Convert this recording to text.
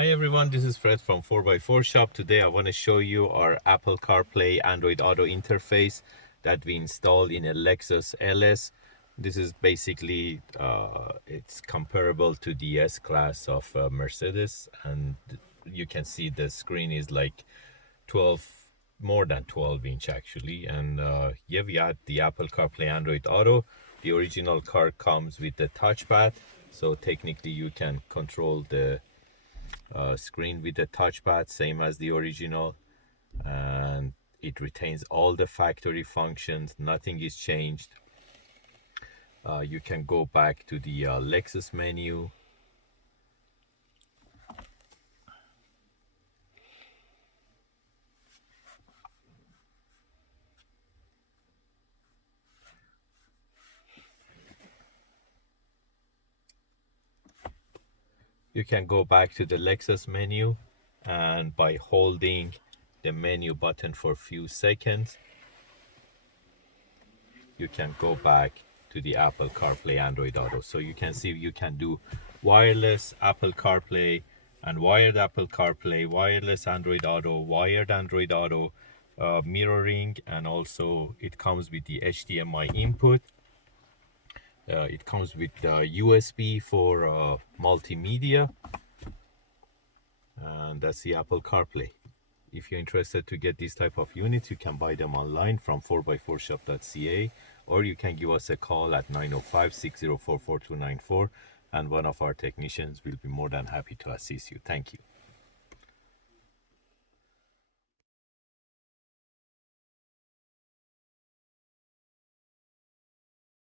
Hi everyone, this is Fred from 4x4 Shop. Today I want to show you our Apple CarPlay Android Auto interface that we installed in a Lexus LS. This is basically, it's comparable to the S-Class of Mercedes, and you can see the screen is like 12, more than 12 inch actually. And yeah, we add the Apple CarPlay Android Auto. The original car comes with the touchpad, so technically you can control the screen with the touchpad, same as the original, and it retains all the factory functions. Nothing is changed. You can go back to the Lexus menu. You can go back to the Lexus menu, and by holding the menu button for a few seconds, you can go back to the Apple CarPlay Android Auto. So you can see you can do wireless Apple CarPlay and wired Apple CarPlay, wireless Android Auto, wired Android Auto, mirroring, and also it comes with the HDMI input. It comes with USB for multimedia, and that's the Apple CarPlay. If you're interested to get these type of units, you can buy them online from 4x4shop.ca, or you can give us a call at 905-604-4294, and one of our technicians will be more than happy to assist you. Thank you.